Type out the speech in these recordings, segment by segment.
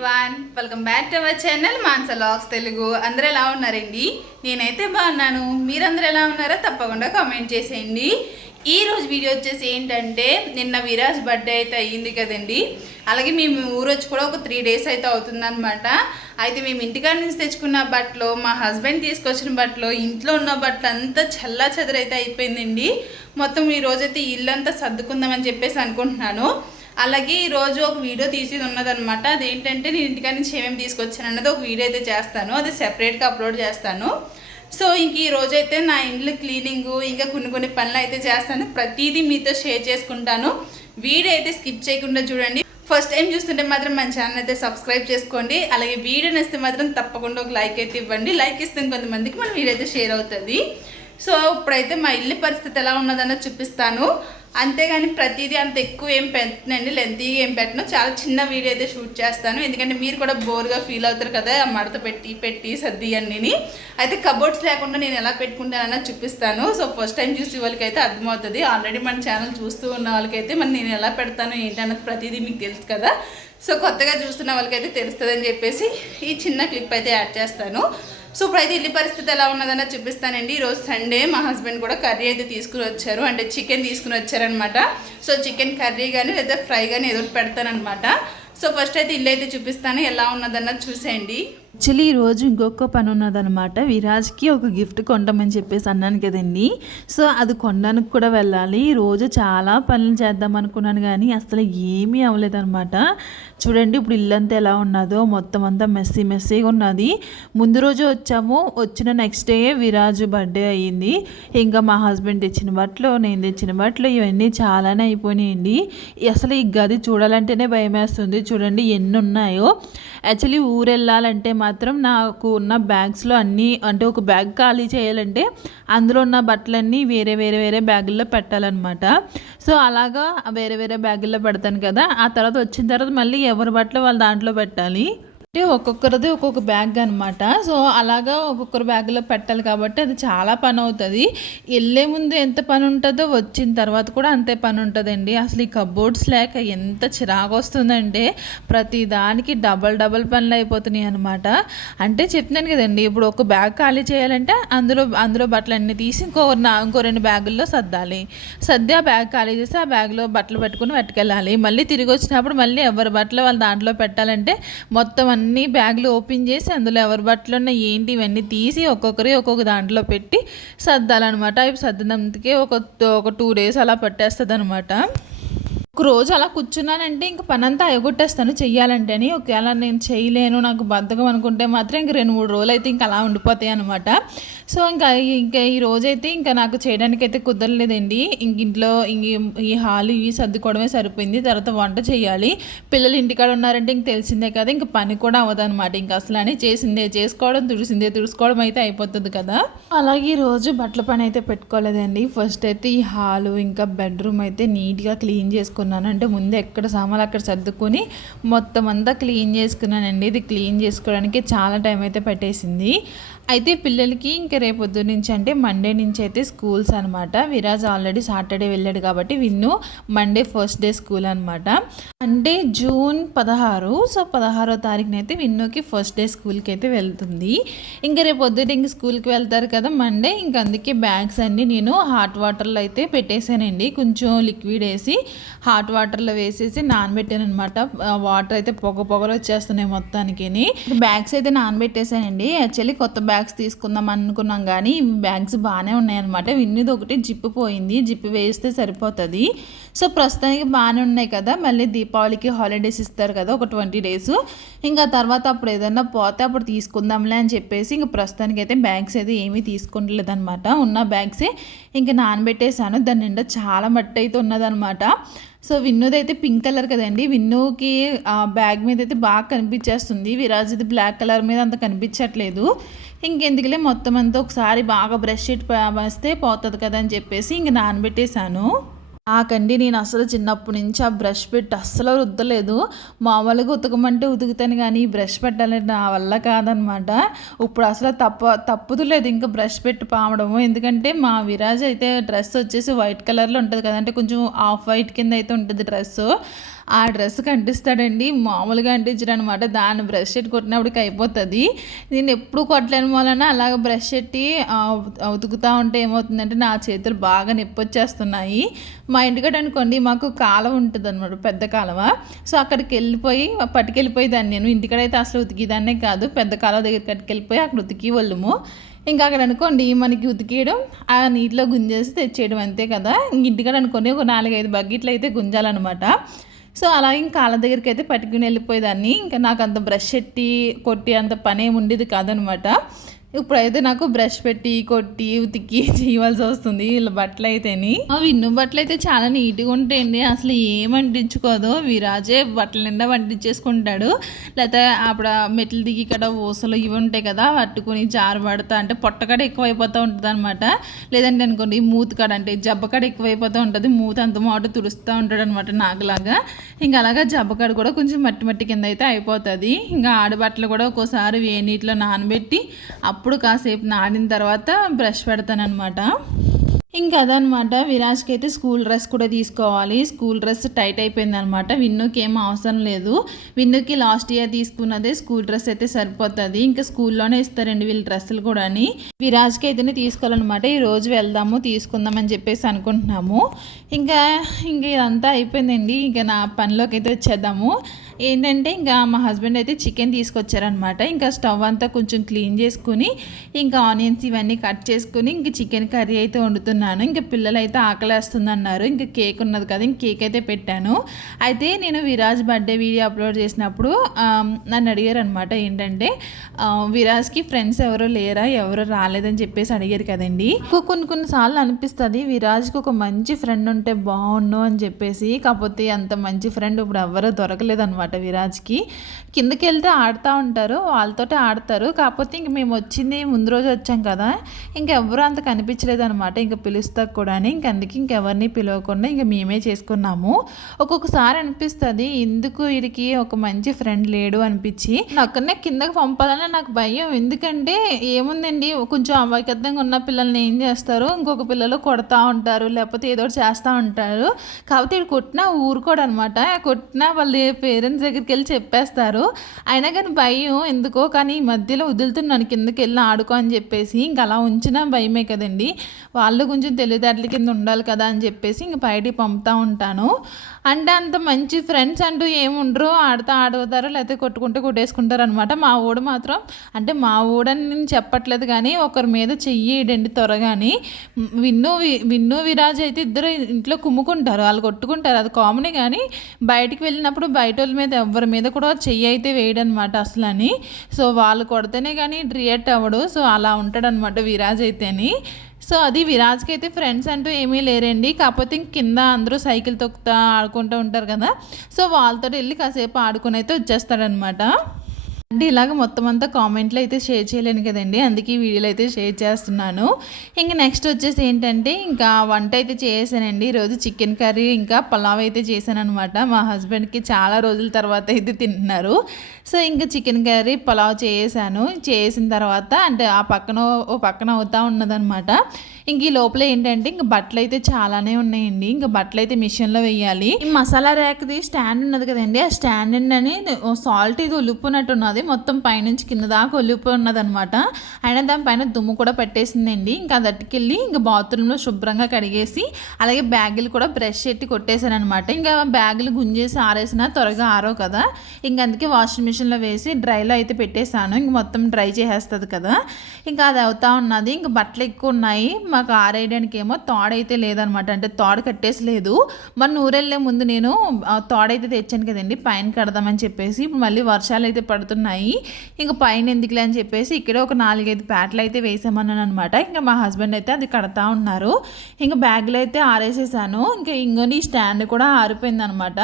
Everyone welcome back to our channel Manasa vlogs Telugu అందరూ ఎలా ఉన్నారండి? నేనైతే బాగున్నాను. మీరందరూ ఎలా ఉన్నారో తప్పకుండా కామెంట్ చేసేయండి. ఈ రోజు వీడియో వచ్చేసి ఏంటంటే నిన్న విరాజ్ బర్త్డే అయితే అయ్యింది కదండి. అలాగే మేము ఊరొచ్చి కూడా ఒక త్రీ డేస్ అయితే అవుతుందనమాట అయితే మేము ఇంటికాడ నుంచి తెచ్చుకున్న బట్టలు మా హస్బెండ్ తీసుకొచ్చిన బట్టలు ఇంట్లో ఉన్న బట్టలు అంతా చల్లా చెదరైతే అయిపోయిందండి. మొత్తం ఈ రోజైతే ఇల్లంతా సర్దుకుందామని చెప్పేసి అనుకుంటున్నాను. అలాగే ఈరోజు ఒక వీడియో తీసేది ఉన్నదనమాట అదేంటంటే నేను ఇంటికాడ నుంచి ఏమేమి తీసుకొచ్చాను అన్నది ఒక వీడియో అయితే చేస్తాను. అది సెపరేట్గా అప్లోడ్ చేస్తాను. సో ఇంక ఈ అయితే నా ఇంట్లో క్లీనింగ్ ఇంకా కొన్ని కొన్ని పనులు అయితే చేస్తాను. ప్రతిదీ మీతో షేర్ చేసుకుంటాను. వీడియో అయితే స్కిప్ చేయకుండా చూడండి. ఫస్ట్ టైం చూస్తుంటే మాత్రం మన ఛానల్ అయితే సబ్స్క్రైబ్ చేసుకోండి. అలాగే వీడియో నేస్తే మాత్రం తప్పకుండా ఒక లైక్ అయితే ఇవ్వండి. లైక్ ఇస్తే కొంతమందికి మన వీడియో అయితే షేర్ అవుతుంది. సో ఇప్పుడైతే మా ఇల్లు పరిస్థితి ఎలా ఉన్నదన్నది చూపిస్తాను. అంతేగాని ప్రతిదీ అంత ఎక్కువ ఏం పెట్టనండి లెంతీగా ఏం పెట్టను. చాలా చిన్న వీడియో అయితే షూట్ చేస్తాను. ఎందుకంటే మీరు కూడా బోర్గా ఫీల్ అవుతారు కదా ఆ మడత పెట్టి పెట్టి సర్ది అన్నిని. అయితే కబోర్డ్స్ లేకుండా నేను ఎలా పెట్టుకుంటానన్నా చూపిస్తాను. సో ఫస్ట్ టైం చూసే వాళ్ళకైతే అర్థమవుతుంది. ఆల్రెడీ మన ఛానల్ చూస్తూ ఉన్న వాళ్ళకైతే మరి నేను ఎలా పెడతాను ఏంటన్నది ప్రతిదీ మీకు తెలుసు కదా. సో కొత్తగా చూస్తున్న వాళ్ళకైతే తెలుస్తుందని చెప్పేసి ఈ చిన్న క్లిప్ అయితే యాడ్ చేస్తాను. సో ఇప్పుడైతే ఇల్లు పరిస్థితి ఎలా ఉన్నదన్న చూపిస్తానండి. ఈరోజు సండే మా హస్బెండ్ కూడా కర్రీ అయితే తీసుకుని వచ్చారు. అంటే చికెన్ తీసుకుని వచ్చారనమాట సో చికెన్ కర్రీ కానీ లేదా ఫ్రై కానీ ఏదో పెడతానమాట సో ఫస్ట్ అయితే ఇల్లు అయితే చూపిస్తాను. ఎలా ఉన్నదన్నది చూసేయండి. యాక్చువల్లీ ఈరోజు ఇంకొక పని ఉన్నదనమాట విరాజ్కి ఒక గిఫ్ట్ కొండమని చెప్పేసి అన్నాను కదండి. సో అది కొనడానికి కూడా వెళ్ళాలి. ఈరోజు చాలా పనులు చేద్దాం అనుకున్నాను కానీ అసలు ఏమీ అవ్వలేదన్నమాట. చూడండి ఇప్పుడు ఇల్లంతా ఎలా ఉన్నదో మొత్తం అంతా మెస్సీ మెస్సీగా ఉన్నది. ముందు రోజు వచ్చాము. వచ్చిన నెక్స్ట్ డే విరాజ్ బర్త్డే అయ్యింది ఇంకా మా హస్బెండ్ తెచ్చిన బట్టలు నేను తెచ్చిన బట్టలు ఇవన్నీ చాలానే అయిపోయినాయండి. అసలు ఈ గది చూడాలంటేనే భయం వేస్తుంది చూడండి ఎన్ని ఉన్నాయో. యాక్చువల్లీ ఊరు వెళ్ళాలంటే మాత్రం నాకు ఉన్న బ్యాగ్స్లో అన్నీ అంటే ఒక బ్యాగ్ ఖాళీ చేయాలంటే అందులో ఉన్న బట్టలన్నీ వేరే వేరే వేరే బ్యాగుల్లో పెట్టాలన్నమాట. సో అలాగా వేరే వేరే బ్యాగుల్లో పెడతాను కదా. ఆ తర్వాత వచ్చిన తర్వాత మళ్ళీ ఎవరి బట్టలు వాళ్ళు దాంట్లో పెట్టాలి. అంటే ఒక్కొక్కరిది ఒక్కొక్క బ్యాగ్ అనమాట సో అలాగా ఒక్కొక్కరు బ్యాగ్లో పెట్టాలి కాబట్టి అది చాలా పని అవుతుంది వెళ్ళే ముందు ఎంత పని ఉంటుందో వచ్చిన తర్వాత కూడా అంతే పని ఉంటుందండి అసలు ఈ కబోర్డ్స్ లేక ఎంత చిరాకు వస్తుందంటే ప్రతి దానికి డబల్ డబల్ పనులు అయిపోతున్నాయి అనమాట అంటే చెప్తున్నాను కదండి ఇప్పుడు ఒక బ్యాగ్ ఖాళీ చేయాలంటే అందులో అందులో బట్టలు అన్నీ తీసి ఇంకో నా ఇంకో రెండు బ్యాగుల్లో సర్దాలి. సర్ది ఆ బ్యాగ్ ఖాళీ చేసి ఆ బ్యాగ్లో బట్టలు పెట్టుకుని పెట్టుకెళ్ళాలి మళ్ళీ తిరిగి వచ్చినప్పుడు మళ్ళీ ఎవరి బట్టలు వాళ్ళు దాంట్లో పెట్టాలంటే మొత్తం అన్ని బ్యాగులు ఓపెన్ చేసి అందులో ఎవరి బట్టలు ఉన్న ఏంటి ఇవన్నీ తీసి ఒక్కొక్కరి ఒక్కొక్క దాంట్లో పెట్టి సర్దాలన్నమాట. అవి సర్దినందుకే ఒక ఒక టూ డేస్ అలా పట్టేస్తుంది అనమాట ఒక రోజు అలా కూర్చున్నానంటే ఇంక పని అంతా ఎగొట్టేస్తాను చెయ్యాలంటే అని ఒకవేళ నేను చేయలేను నాకు బద్ధకం అనుకుంటే మాత్రం ఇంక రెండు మూడు రోజులు అయితే ఇంకా అలా ఉండిపోతాయి అనమాట సో ఇంకా ఇంకా ఈ రోజైతే ఇంకా నాకు చేయడానికి అయితే కుదరలేదండి. ఇంక ఇంట్లో ఇంక ఈ హాల్ ఇవి సర్దుకోవడమే సరిపోయింది. తర్వాత వంట చేయాలి. పిల్లలు ఇంటికాడ ఉన్నారంటే ఇంక తెలిసిందే కదా ఇంక పని కూడా అవ్వదు అనమాట ఇంక అసలు అని చేసిందే చేసుకోవడం తుడిసిందే తుడుచుకోవడం అయితే అయిపోతుంది కదా. అలాగే ఈ రోజు బట్టల పని అయితే పెట్టుకోలేదండి. ఫస్ట్ అయితే ఈ హాలు ఇంకా బెడ్రూమ్ అయితే నీట్గా క్లీన్ చేసుకున్నాను. అంటే ముందు ఎక్కడ సామాన్లు అక్కడ సర్దుకొని మొత్తం అంతా క్లీన్ చేసుకున్నానండి. ఇది క్లీన్ చేసుకోవడానికి చాలా టైం అయితే పట్టేసింది. అయితే పిల్లలకి ఇంక రేపొద్దు నుంచి అంటే మండే నుంచి అయితే స్కూల్స్ అనమాట విరాజ్ ఆల్రెడీ సాటర్డే వెళ్ళాడు కాబట్టి Vinnu Monday first day school అనమాట అంటే జూన్ పదహారు సో పదహారో తారీఖున అయితే విన్నుకి ఫస్ట్ డే స్కూల్కి అయితే వెళ్తుంది. ఇంకా రేపు పొద్దుట ఇంక స్కూల్కి వెళ్తారు కదా మండే ఇంక అందుకే బ్యాగ్స్ అన్నీ నేను హాట్ వాటర్లో అయితే పెట్టేశానండి. కొంచెం లిక్విడ్ వేసి హాట్ వాటర్లో వేసేసి నానబెట్టాను అనమాట వాటర్ అయితే పొగ పొగలు వచ్చేస్తున్నాయి మొత్తానికి బ్యాగ్స్ అయితే నానబెట్టేశానండి. యాక్చువల్లీ కొత్త బ్యాగ్ బ్యాగ్స్ తీసుకుందాం అనుకున్నాం కానీ ఇవి బ్యాగ్స్ బాగానే ఉన్నాయన్నమాట. విన్నది ఒకటి జిప్పు పోయింది. జిప్పు వేస్తే సరిపోతుంది. సో ప్రస్తుతానికి బాగానే ఉన్నాయి కదా. మళ్ళీ దీపావళికి హాలిడేస్ ఇస్తారు కదా ఒక ట్వంటీ డేస్. ఇంకా తర్వాత అప్పుడు ఏదైనా పోతే అప్పుడు తీసుకుందాంలే అని చెప్పేసి ఇంక ప్రస్తుతానికి అయితే బ్యాగ్స్ అయితే ఏమీ తీసుకుంటలేదు అనమాట ఉన్న బ్యాగ్సే ఇంకా నానబెట్టేశాను. దాని నిండా చాలా మట్టి అయితే ఉన్నదనమాట సో విన్నుది అయితే పింక్ కలర్ కదండి. విన్నుకి బ్యాగ్ మీద అయితే బాగా కనిపించేస్తుంది. విరాజ్ది బ్లాక్ కలర్ మీద అంత కనిపించట్లేదు. ఇంకెందుకులే మొత్తం అంతా ఒకసారి బాగా బ్రష్ షీట్ వేస్తే పోతుంది కదా అని చెప్పేసి ఇంక నానబెట్టేశాను. నాకండి నేను అసలు చిన్నప్పటి నుంచి ఆ బ్రష్ పెట్టి అస్సలు రుద్దలేదు. మామూలుగా ఉతకమంటే ఉతుకుతాను కానీ బ్రష్ పెట్టాలంటే నా వల్ల కాదనమాట. ఇప్పుడు అసలు తప్ప తప్పుతులేదు ఇంకా బ్రష్ పెట్టి పామడము. ఎందుకంటే మా విరాజ్ అయితే డ్రెస్ వచ్చేసి వైట్ కలర్లో ఉంటుంది కదంటే కొంచెం ఆఫ్ వైట్ కింద అయితే ఉంటుంది డ్రెస్ ఆ డ్రెస్ అంటిస్తాడండి మామూలుగా అంటించడం అనమాట దాన్ని బ్రష్ పెట్టి కొట్టినప్పటికి అయిపోతుంది. నేను ఎప్పుడు కొట్టలేని వలన అలాగ బ్రష్ పెట్టి ఉతుకుతూ ఉతుకుతా ఉంటే ఏమవుతుందంటే నా చేతులు బాగా నొప్పి వచ్చేస్తున్నాయి మా ఇంటికట అనుకోండి మాకు కాలువ ఉంటుంది అనమాట పెద్ద కాలువ. సో అక్కడికి వెళ్ళిపోయి పట్టుకెళ్ళిపోయి దాన్ని నేను ఇంటికడైతే అసలు ఉతికిదాన్నే కాదు. పెద్ద కాలువ దగ్గరికి కట్టుకెళ్ళిపోయి అక్కడ ఉతికి వాళ్ళము ఇంకా అక్కడ అనుకోండి మనకి ఉతికేయడం ఆ నీటిలో గుంజేసి తెచ్చేయడం అంతే కదా. ఇంక ఇంటికాడ అనుకోండి ఒక నాలుగైదు బకెట్లు అయితే గుంజాలన్నమాట. సో అలా ఇంకా కాళ్ళ దగ్గరికి అయితే పట్టుకుని వెళ్ళిపోయేదాన్ని. ఇంకా నాకు అంత బ్రష్ పెట్టి కొట్టి అంత పని ఏమి ఉండేది కాదనమాట. ఇప్పుడైతే నాకు బ్రష్ పెట్టి కొట్టి ఉతికి చేయవలసి వస్తుంది వీళ్ళ బట్టలు అయితేని ఆ విన్ను బట్టలు అయితే చాలా నీట్గా ఉంటాయండి. అసలు ఏం అంటించుకోదు. వీరాజే బట్టల నిండా వంటించేసుకుంటాడు లేకపోతే అప్పుడు మెట్లు దిగి ఇక్కడ ఊసలు ఇవి ఉంటాయి కదా పట్టుకుని పడతా అంటే పొట్టకాడ ఎక్కువైపోతూ ఉంటుంది అనమాట లేదంటే అనుకోండి మూత కాడ అంటే జబ్బకాడ ఎక్కువైపోతూ ఉంటుంది. మూత అంత మాట తుడుస్తూ ఉంటాడు అనమాట నాకులాగా ఇంకా అలాగా జబ్బకాడ కూడా కొంచెం మట్టి మట్టి కింద అయితే అయిపోతుంది. ఇంకా ఆడబట్టలు కూడా ఒక్కోసారి వేడి నీటిలో నానబెట్టి అప్పుడు కాసేపు నానిన తర్వాత బ్రష్ పెడతానమాట ఇంకా అదనమాట విరాజ్కి అయితే స్కూల్ డ్రెస్ కూడా తీసుకోవాలి. స్కూల్ డ్రెస్ టైట్ అయిపోయింది అనమాట విన్నుకి ఏం అవసరం లేదు. విన్నుకి లాస్ట్ ఇయర్ తీసుకున్నదే స్కూల్ డ్రెస్ అయితే సరిపోతుంది. ఇంకా స్కూల్లోనే ఇస్తారండి వీళ్ళ డ్రెస్సులు కూడా అని విరాజ్కి అయితేనే తీసుకోవాలన్నమాట. ఈ రోజు వెళ్దాము తీసుకుందామని చెప్పేసి అనుకుంటున్నాము. ఇంకా ఇంకా ఇదంతా అయిపోయిందండి. ఇంకా నా పనిలోకి అయితే వచ్చేద్దాము. ఏంటంటే ఇంకా మా హస్బెండ్ అయితే చికెన్ తీసుకొచ్చారనమాట ఇంకా స్టవ్ అంతా కొంచెం క్లీన్ చేసుకుని ఇంకా ఆనియన్స్ ఇవన్నీ కట్ చేసుకుని ఇంక చికెన్ కర్రీ అయితే వండుతున్నాను. ఇంకా పిల్లలు అయితే ఆకలేస్తుంది అన్నారు ఇంకా కేక్ ఉన్నది కదా ఇంక కేక్ అయితే పెట్టాను. అయితే నేను విరాజ్ బర్త్డే వీడియో అప్లోడ్ చేసినప్పుడు నన్ను అడిగారు అనమాట ఏంటంటే విరాజ్కి ఫ్రెండ్స్ ఎవరు లేరా ఎవరు రాలేదని చెప్పేసి అడిగారు కదండి. ఇంకో కొన్ని కొన్నిసార్లు అనిపిస్తుంది విరాజ్కి ఒక మంచి ఫ్రెండ్ ఉంటే బాగుండు అని చెప్పేసి కాకపోతే అంత మంచి ఫ్రెండ్ ఇప్పుడు ఎవరో దొరకలేదు అనమాట విరాజ్కి. కిందకి వెళ్తే ఆడుతూ ఉంటారు వాళ్ళతోటే ఆడతారు. కాకపోతే ఇంక మేము వచ్చింది ముందు రోజు వచ్చాం కదా ఇంకెవ్వరూ అంత కనిపించలేదు అనమాట ఇంకా పిలుస్తా కూడా ఇంక అందుకే ఇంకెవరిని పిలవకుండా ఇంక మేమే చేసుకున్నాము. ఒక్కొక్కసారి అనిపిస్తుంది ఎందుకు వీడికి ఒక మంచి ఫ్రెండ్ లేడు? అనిపించి. ఒక్కనే కిందకి పంపాలని నాకు భయం. ఎందుకంటే ఏముందండి కొంచెం అమాయకత్వంగా ఉన్న పిల్లల్ని ఏం చేస్తారు? ఇంకొక పిల్లలు కొడతా ఉంటారు లేకపోతే ఏదో ఒకటి చేస్తూ ఉంటారు. కాకపోతే వీడు కొట్టినా ఊరుకోడు అనమాట కొట్టినా వాళ్ళ పేరెంట్స్ దగ్గరికి వెళ్ళి చెప్పేస్తారు. అయినా కానీ భయం ఎందుకో కానీ ఈ మధ్యలో వదులుతున్నాను కిందకి వెళ్ళి ఆడుకో అని చెప్పేసి ఇంక అలా ఉంచినా భయమే కదండి. వాళ్ళు కొంచెం తెలివితేటల కింద ఉండాలి కదా అని చెప్పేసి ఇంక బయటికి పంపుతూ ఉంటాను. అంటే అంత మంచి ఫ్రెండ్స్ అంటూ ఏముండరు? ఆడుతూ ఆడుతారు? లేకపోతే కొట్టుకుంటూ కొట్టేసుకుంటారు అనమాట మా ఊడు మాత్రం అంటే మా ఊడని నేను చెప్పట్లేదు కానీ ఒకరి మీద చెయ్యేయండి త్వరగాని. విన్ను విన్ను విరాజ్ అయితే ఇద్దరు ఇంట్లో కుమ్ముకుంటారు. వాళ్ళు కొట్టుకుంటారు. అది కామనే కానీ బయటికి వెళ్ళినప్పుడు బయట వాళ్ళ మీద ఎవరి మీద కూడా చెయ్యి అయితే వేయడనమాట అసలు అని సో వాళ్ళు కొడితేనే కానీ రియాక్ట్ అవ్వడు. సో అలా ఉంటాడనమాట విరాజ్ అయితేని. సో అది విరాజ్కి అయితే ఫ్రెండ్స్ అంటూ ఏమీ లేరండి. కాకపోతే ఇంక కింద అందరూ సైకిల్ తొక్కుతా ఆడుకుంటూ ఉంటారు కదా. సో వాళ్ళతో వెళ్ళి కాసేపు ఆడుకుని అయితే వచ్చేస్తాడనమాట. అంటే ఇలాగ మొత్తం అంతా కామెంట్లు అయితే షేర్ చేయలేను కదండి. అందుకే ఈ వీడియోలు అయితే షేర్ చేస్తున్నాను. ఇంకా నెక్స్ట్ వచ్చేసి ఏంటంటే ఇంకా వంట అయితే చేసానండి ఈరోజు చికెన్ కర్రీ ఇంకా పలావ్ అయితే చేశాను అనమాట మా హస్బెండ్కి చాలా రోజుల తర్వాత అయితే తింటున్నారు. సో ఇంకా చికెన్ కర్రీ పలావ్ చేసాను. చేసిన తర్వాత అంటే ఆ పక్కన ఓ పక్కన అవుతా ఉన్నదనమాట ఇంక ఈ లోపల ఏంటంటే ఇంక బట్టలు అయితే చాలానే ఉన్నాయండి. ఇంకా బట్టలు అయితే మిషన్లో వేయాలి. ఈ మసాలా ర్యాక్ది స్టాండ్ ఉన్నది కదండి. ఆ స్టాండ్ అని సాల్ట్ ఇది ఒలుపునట్టు ఉన్నది మొత్తం పైనుంచి కింద దాకా ఒలిపి ఉన్నది అనమాట అయినా దానిపైన దుమ్ము కూడా పెట్టేసిందండి. ఇంకా అది అట్టుకెళ్ళి ఇంకా బాత్రూంలో శుభ్రంగా కడిగేసి అలాగే బ్యాగులు కూడా బ్రష్ పెట్టి కొట్టేశాను అనమాట ఇంకా బ్యాగులు గుంజేసి ఆరేసిన త్వరగా ఆరో కదా. ఇంకా అందుకే వాషింగ్ మిషన్లో వేసి డ్రైలో అయితే పెట్టేశాను. ఇంక మొత్తం డ్రై చేసేస్తుంది కదా. ఇంకా అది అవుతా ఉన్నది. ఇంకా బట్టలు ఎక్కువ ఉన్నాయి. మాకు ఆరేయడానికి ఏమో తోడైతే లేదనమాట. అంటే తోడ కట్టేసలేదు. మరి మన ఊరెళ్ళే ముందు నేను తోడైతే తెచ్చాను కదండి. పైన కడదామని చెప్పేసి ఇప్పుడు మళ్ళీ వర్షాలు అయితే పడుతున్నాయి. ఇంకా పైన ఎందుకులే అని చెప్పేసి ఇక్కడ ఒక నాలుగైదు ప్యాట్లు అయితే వేసామన్నాను అనమాట ఇంకా మా హస్బెండ్ అయితే అది కడతా ఉన్నారు. ఇంకా బ్యాగ్లో అయితే ఆరేసేసాను. ఇంకా ఇంకొని స్టాండ్ కూడా ఆరిపోయింది అనమాట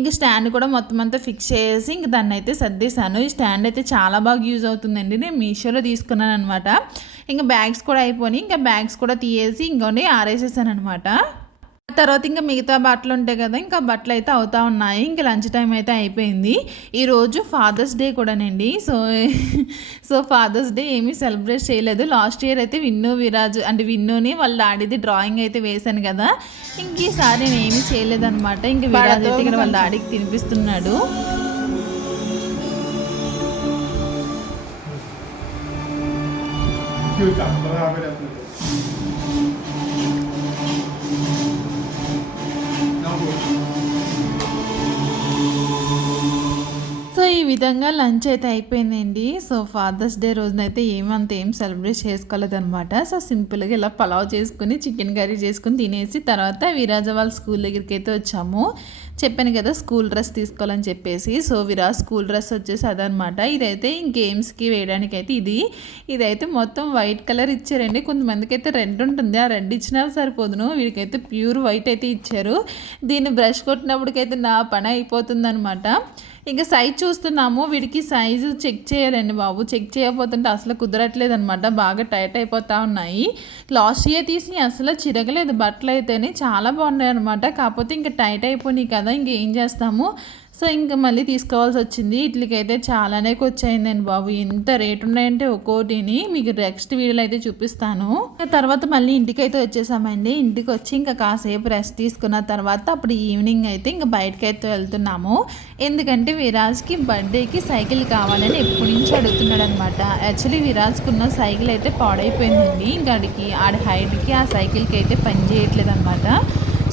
ఇంకా స్టాండ్ కూడా మొత్తం అంతా ఫిక్స్ చేసి ఇంక దాన్ని అయితే సర్దేశాను. ఈ స్టాండ్ అయితే చాలా బాగా యూజ్ అవుతుందండి. నేను మీషోలో తీసుకున్నాను అనమాట ఇంకా బ్యాగ్స్ కూడా అయిపోయి ఇంకా బ్యాగ్స్ కూడా తీయేసి ఇంకొని ఆరేసేసాను అనమాట తర్వాత ఇంకా మిగతా బట్టలు ఉంటాయి కదా ఇంకా బట్టలు అయితే అవుతా ఉన్నాయి. ఇంకా లంచ్ టైం అయితే అయిపోయింది. ఈరోజు ఫాదర్స్ డే కూడానండి. సో సో ఫాదర్స్ డే ఏమీ సెలబ్రేట్ చేయలేదు. లాస్ట్ ఇయర్ అయితే విన్ను విరాజ్ అంటే విన్నుని వాళ్ళ డాడీది డ్రాయింగ్ అయితే వేశాను కదా. ఇంక ఈసారి నేను ఏమీ చేయలేదన్నమాట. ఇంకా విరాజ్ అయితే ఇక్కడ వాళ్ళ డాడీకి తినిపిస్తున్నాడు. సో ఈ విధంగా లంచ్ అయితే అయిపోయిందండి. సో ఫాదర్స్ డే రోజునైతే ఏమంత ఏం సెలబ్రేట్ చేసుకోలేదు అనమాట సో సింపుల్గా ఇలా పలావ్ చేసుకుని చికెన్ కర్రీ చేసుకుని తినేసి తర్వాత వీరాజ వాళ్ళ స్కూల్ దగ్గరికి అయితే వచ్చాము. చెప్పాను కదా స్కూల్ డ్రెస్ తీసుకోవాలని చెప్పేసి. సో విరా స్కూల్ డ్రెస్ వచ్చేసి అదనమాట ఇదైతే గేమ్స్కి వేయడానికి అయితే ఇది. ఇదైతే మొత్తం వైట్ కలర్ ఇచ్చారండి. కొంతమందికి అయితే రెడ్ ఉంటుంది. ఆ రెడ్ ఇచ్చినా సరిపోదును. వీడికైతే ప్యూర్ వైట్ అయితే ఇచ్చారు. దీన్ని బ్రష్ కొట్టినప్పటికైతే నా పని అయిపోతుంది ఇంకా సైజ్ చూస్తున్నాము. వీడికి సైజు చెక్ చేయాలండి బాబు. చెక్ చేయకపోతుంటే అసలు కుదరట్లేదు అనమాట బాగా టైట్ అయిపోతూ ఉన్నాయి. లాస్ట్ ఇయర్ తీసి అసలు చిరగలేదు. బట్టలు అయితేనే చాలా బాగున్నాయి అనమాట కాకపోతే ఇంకా టైట్ అయిపోయినాయి కదా. ఇంకేం చేస్తాము? సో ఇంకా మళ్ళీ తీసుకోవాల్సి వచ్చింది. వీటికైతే చాలానే వచ్చాయిందండి బాబు. ఎంత రేట్ ఉన్నాయంటే ఒక్కోటిని మీకు నెక్స్ట్ వీడియోలో అయితే చూపిస్తాను. తర్వాత మళ్ళీ ఇంటికి అయితే వచ్చేసామండి. ఇంటికి వచ్చి ఇంకా కాసేపు రెస్ట్ తీసుకున్న తర్వాత అప్పుడు ఈవినింగ్ అయితే ఇంకా బయటకి అయితే వెళ్తున్నాము. ఎందుకంటే విరాజ్కి బర్త్డేకి సైకిల్ కావాలని ఎప్పటి నుంచి అడుగుతున్నాడు అనమాట యాక్చువల్లీ విరాజ్కి ఉన్న సైకిల్ అయితే పాడైపోయిందండి. ఇంకా ఆడికి ఆడి హైట్కి ఆ సైకిల్కి అయితే పని చేయట్లేదు అనమాట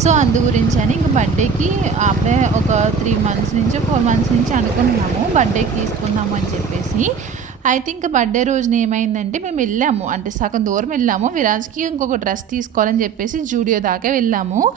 సో అందు గురించి అని ఇంక బర్త్డేకి అప్పుడే ఒక త్రీ మంత్స్ నుంచి ఫోర్ మంత్స్ నుంచి అనుకుంటున్నాము. బర్త్డేకి తీసుకుందాము అని చెప్పేసి. అయితే ఇంకా బర్త్డే రోజున ఏమైందంటే మేము వెళ్ళాము. అంటే సగం దూరం వెళ్ళాము. విరాజ్కి ఇంకొక డ్రెస్ తీసుకోవాలని చెప్పేసి జూడియో దాకా వెళ్ళాము.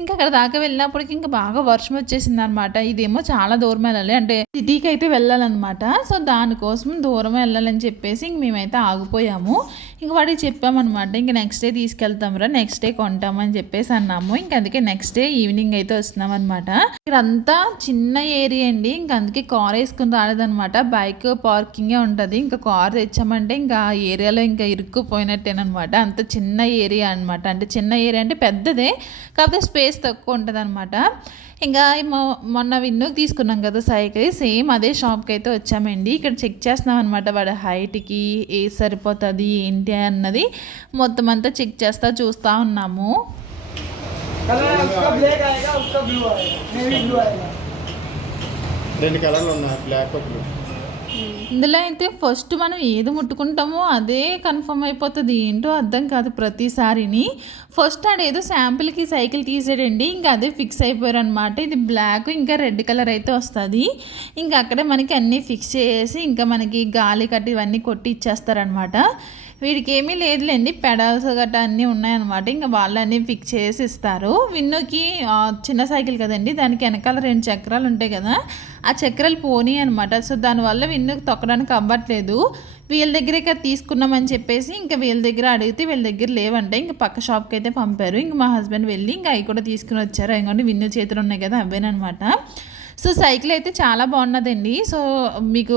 ఇంకా అక్కడ దాకా వెళ్ళినప్పటికి ఇంకా బాగా వర్షం వచ్చేసింది అనమాట ఇదేమో చాలా దూరం వెళ్ళాలి. అంటే సిటీకి అయితే వెళ్ళాలన్నమాట. సో దానికోసం దూరం వెళ్ళాలని చెప్పేసి ఇంక మేమైతే ఆగిపోయాము. ఇంక వాడికి చెప్పామన్నమాట. ఇంక నెక్స్ట్ డే తీసుకెళ్తాంరా నెక్స్ట్ డే కొంటామని చెప్పేసి అన్నాము. ఇంక అందుకే నెక్స్ట్ డే ఈవినింగ్ అయితే వస్తున్నాం అనమాట ఇక్కడంతా చిన్న ఏరియా అండి. ఇంక అందుకే కార్ వేసుకుని రాలేదనమాట బైక్ పార్కింగే ఉంటుంది. ఇంకా కార్ తెచ్చామంటే ఇంకా ఆ ఏరియాలో ఇంకా ఇరుక్కుపోయినట్టేనమాట అంత చిన్న ఏరియా అనమాట అంటే చిన్న ఏరియా అంటే పెద్దదే. కాకపోతే స్పేస్ స్పేస్ తక్కువ ఉంటుంది అనమాట ఇంకా మొన్న విన్నుకు తీసుకున్నాం కదా సైకిల్ సేమ్ అదే షాప్కి అయితే వచ్చామండి. ఇక్కడ చెక్ చేస్తున్నాం అనమాట వాడి హైట్కి ఏ సరిపోతుంది ఏంటి అన్నది. మొత్తం అంతా చెక్ చేస్తా చూస్తూ ఉన్నాము. రెండు కలర్లు ఉన్నాయి బ్లాక్ బ్లూ ఇందులో అయితే ఫస్ట్ మనం ఏది ముట్టుకుంటామో అదే కన్ఫర్మ్ అయిపోతుంది. ఏంటో అర్థం కాదు ప్రతిసారిని. ఫస్ట్ ఆడేదో శాంపిల్కి సైకిల్ తీసాడండి ఇంకా అదే ఫిక్స్ అయిపోయారు అనమాట ఇది బ్లాక్ ఇంకా రెడ్ కలర్ అయితే వస్తుంది. ఇంకా అక్కడే మనకి అన్నీ ఫిక్స్ చేసి ఇంకా మనకి గాలి కట్టి ఇవన్నీ కొట్టి ఇచ్చేస్తారనమాట వీడికి ఏమీ లేదులేండి. పెడల్స్ గట్రా అన్నీ ఉన్నాయన్నమాట. ఇంకా వాళ్ళన్నీ ఫిక్స్ చేసి ఇస్తారు. విన్నుకి చిన్న సైకిల్ కదండి. దానికి వెనకాల రెండు చక్రాలు ఉంటాయి కదా. ఆ చక్రాలు పోనీ అనమాట సో దానివల్ల విన్నుకి తొక్కడానికి అవ్వట్లేదు. వీళ్ళ దగ్గరే కదా తీసుకున్నామని చెప్పేసి ఇంకా వీళ్ళ దగ్గర అడిగితే వీళ్ళ దగ్గర లేవంటే. ఇంకా పక్క షాప్కి అయితే పంపారు. ఇంకా మా హస్బెండ్ వెళ్ళి ఇంకా అవి కూడా తీసుకుని వచ్చారు. ఇంకోటి విన్ను చేతులు ఉన్నాయి కదా అవేనమాట సో సైకిల్ అయితే చాలా బాగున్నదండి. సో మీకు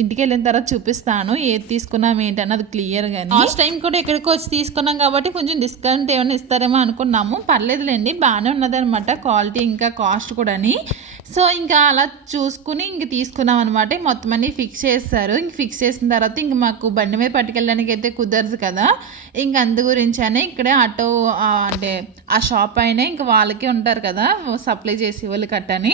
ఇంటికి వెళ్ళిన తర్వాత చూపిస్తాను. ఏది తీసుకున్నాం ఏంటి క్లియర్ క్లియర్గా లాస్ట్ టైం కూడా ఇక్కడికి వచ్చి తీసుకున్నాం కాబట్టి కొంచెం డిస్కౌంట్ ఏమైనా ఇస్తారేమో అనుకున్నాము. పర్లేదులేండి బాగానే ఉన్నదనమాట క్వాలిటీ ఇంకా కాస్ట్ కూడాని. సో ఇంకా అలా చూసుకుని ఇంక తీసుకున్నాం అనమాట మొత్తం అన్ని ఫిక్స్ చేస్తారు ఇంక ఫిక్స్ చేసిన తర్వాత ఇంక మాకు బండి మీద పట్టుకెళ్ళడానికి అయితే కుదరదు కదా. ఇంక అందు గురించి అని ఇక్కడే ఆటో అంటే ఆ షాప్ అయినా ఇంకా వాళ్ళకే ఉంటారు కదా సప్లై చేసే వాళ్ళు కట్టని.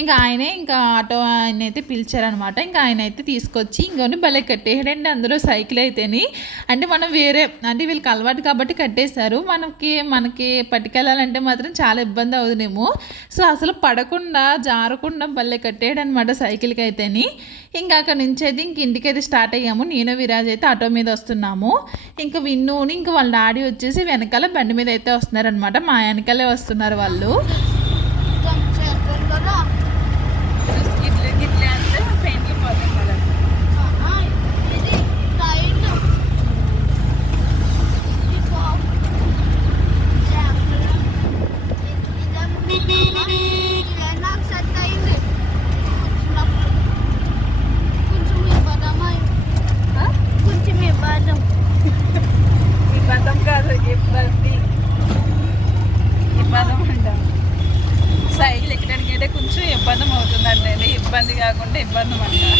ఇంకా ఆయనే ఇంకా ఆటో ఆయన అయితే పిలిచారనమాట. ఇంకా ఆయన అయితే తీసుకొచ్చి ఇంకొని భలే కట్టేయడండి అందులో సైకిల్ అయితేని. అంటే మనం వేరే అంటే వీళ్ళకి అలవాటు కాబట్టి కట్టేశారు. మనకి మనకి పట్టుకెళ్ళాలంటే మాత్రం చాలా ఇబ్బంది అవుతుందేమో సో అసలు పడకుండా జారకుండా భలే కట్టేయడం అనమాట సైకిల్కి అయితేని. ఇంకా అక్కడ నుంచి అయితే ఇంక ఇంటికి అయితే స్టార్ట్ అయ్యాము. నేను విరాజ్ అయితే ఆటో మీద వస్తున్నాము. ఇంకా విన్నుని ఇంకా వాళ్ళ డాడీ వచ్చేసి వెనకాల బండి మీద అయితే వస్తున్నారనమాట మా వెనకాలే వస్తున్నారు వాళ్ళు. Edward no.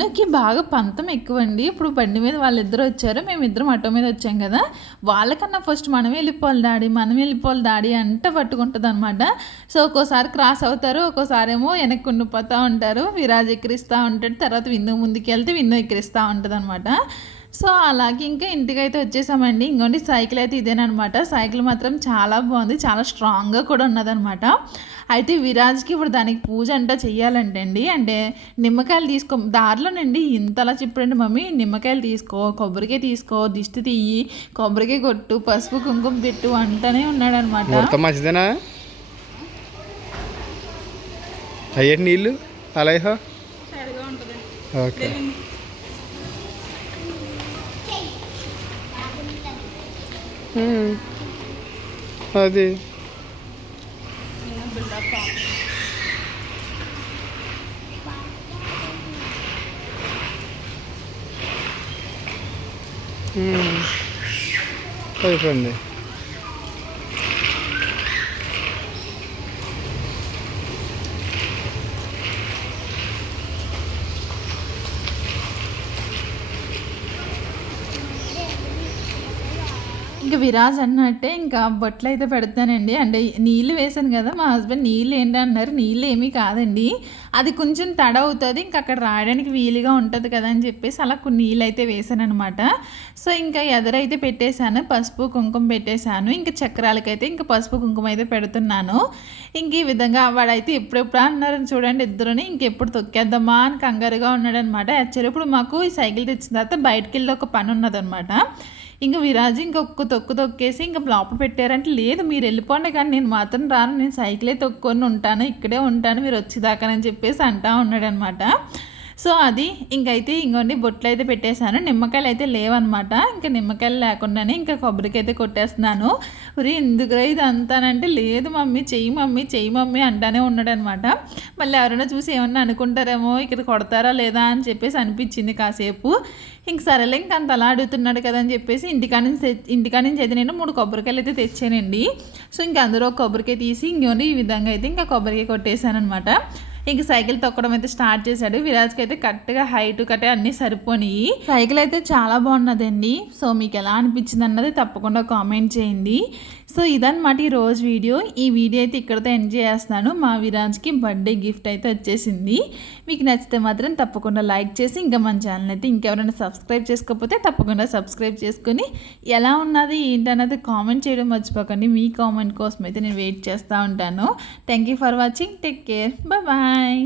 చిన్నకి బాగా పంతం ఎక్కువండి. ఇప్పుడు బండి మీద వాళ్ళిద్దరు వచ్చారు. మేమిద్దరం ఆటో మీద వచ్చాం కదా. వాళ్ళకన్నా ఫస్ట్ మనం వెళ్ళిపోవాలి డాడీ మనం వెళ్ళిపోవాలి డాడీ అంట పట్టుకుంటుంది అనమాట సో ఒక్కోసారి క్రాస్ అవుతారు ఒక్కోసారి ఏమో వెనక్కి ఉండిపోతూ ఉంటారు విరాజ్ ఎక్కిరిస్తూ ఉంటాడు తర్వాత విన్ను ముందుకు వెళ్తే విన్ను ఎక్కిరిస్తూ ఉంటుంది అనమాట సో అలాగే ఇంకా ఇంటికి అయితే వచ్చేసామండి. ఇంకోండి సైకిల్ అయితే ఇదేనమాట సైకిల్ మాత్రం చాలా బాగుంది. చాలా స్ట్రాంగ్గా కూడా ఉన్నదనమాట అయితే విరాజ్కి ఇప్పుడు దానికి పూజ అంట చెయ్యాలంటే అండి అంటే నిమ్మకాయలు తీసుకో దారిలోనండి ఇంతలా చెప్పండి మమ్మీ. నిమ్మకాయలు తీసుకో కొబ్బరికాయ తీసుకో దిష్టి తీయి కొబ్బరికాయ కొట్టు పసుపు కుంకుమ పెట్టు అంటనే ఉన్నాడనమాట మంచిదేనా? నీళ్ళు అలా వేసా సరిగా ఉంటుంది ఓకే. మ్మ్. అది బిల్డప్ మ్మ్. ఇంకా విరాజ్ అన్నట్టే ఇంకా బొట్లు అయితే పెడతానండి. అంటే నీళ్ళు వేసాను కదా మా హస్బెండ్ నీళ్ళు ఏంటి అన్నారు? నీళ్ళు ఏమీ కాదండి. అది కొంచెం తడ అవుతుంది ఇంకా అక్కడ రాయడానికి వీలుగా ఉంటుంది కదా అని చెప్పేసి అలా కొన్ని నీళ్ళు అయితే వేసాను అనమాట సో ఇంకా ఎదరైతే పెట్టేశాను పసుపు కుంకుమ పెట్టేశాను. ఇంకా చక్రాలకైతే ఇంకా పసుపు కుంకుమ అయితే పెడుతున్నాను. ఇంక ఈ విధంగా వాడైతే ఎప్పుడెప్పుడు అన్నారు చూడండి ఇద్దరుని. ఇంకెప్పుడు తొక్కేద్దామా అని కంగారుగా ఉన్నాడు అనమాట ఇప్పుడు మాకు ఈ సైకిల్ తెచ్చిన తర్వాత బయటకు వెళ్ళి ఒక పని ఉన్నదనమాట ఇంకా విరాజ్ ఇంకొక తొక్కు తొక్కేసి ఇంకా లోపల పెట్టారంటే లేదు మీరు వెళ్ళిపోండి కానీ నేను మాత్రం రాను నేను సైకిలే తొక్కుని ఉంటాను ఇక్కడే ఉంటాను మీరు వచ్చేదాకానని చెప్పేసి అంటా ఉన్నాడు అనమాట సో అది ఇంకైతే ఇంకోండి బొట్లు అయితే పెట్టేశాను. నిమ్మకాయలు అయితే లేవన్నమాట. ఇంకా నిమ్మకాయలు లేకుండానే ఇంకా కొబ్బరికి అయితే కొట్టేస్తున్నాను. మరి ఎందుకురా ఇది అంతానంటే లేదు మమ్మీ చెయ్యి మమ్మీ చెయ్యి మమ్మీ అంటానే ఉన్నాడు అనమాట మళ్ళీ ఎవరైనా చూసి ఏమన్నా అనుకుంటారేమో ఇక్కడ కొడతారా లేదా అని చెప్పేసి అనిపించింది కాసేపు. ఇంక సరేలే ఇంక అంత అలా అడుగుతున్నాడు కదా అని చెప్పేసి ఇంటికాడ నుంచి తె- ఇంటికాడ నుంచి అయితే నేను మూడు కొబ్బరికాయలు అయితే తెచ్చానండి. సో ఇంక అందులో ఒక కొబ్బరికాయ తీసి ఇంకోని ఈ విధంగా అయితే ఇంకా కొబ్బరికాయ కొట్టేశాను అనమాట ఇంక సైకిల్ తొక్కడం అయితే స్టార్ట్ చేశాడు. విరాజ్కి అయితే కరెక్ట్గా హైట్ కట్టే అన్నీ సరిపోయి సైకిల్ అయితే చాలా బాగున్నదండి. సో మీకు ఎలా అనిపించింది అన్నది తప్పకుండా కామెంట్ చేయండి. సో ఇదన్నమాట ఈ రోజు వీడియో. ఈ వీడియో అయితే ఇక్కడితో ఎంజాయ్ చేస్తున్నాను. మా విరాజ్కి బర్త్డే గిఫ్ట్ అయితే వచ్చేసింది. మీకు నచ్చితే మాత్రం తప్పకుండా లైక్ చేసి ఇంకా మన ఛానల్ అయితే ఇంకెవరైనా సబ్స్క్రైబ్ చేసుకోకపోతే తప్పకుండా సబ్స్క్రైబ్ చేసుకుని ఎలా ఉన్నది ఏంటన్నది కామెంట్ చేయడం మర్చిపోకండి. మీ కామెంట్ కోసం అయితే నేను వెయిట్ చేస్తూ ఉంటాను. Thank you for watching take care bye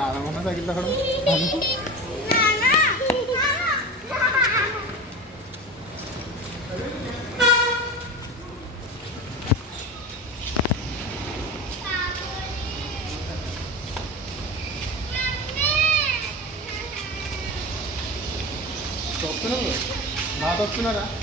Radhamma Radhamma cycle తొక్కడం తొక్కున్నారు నా తొక్కున్నారా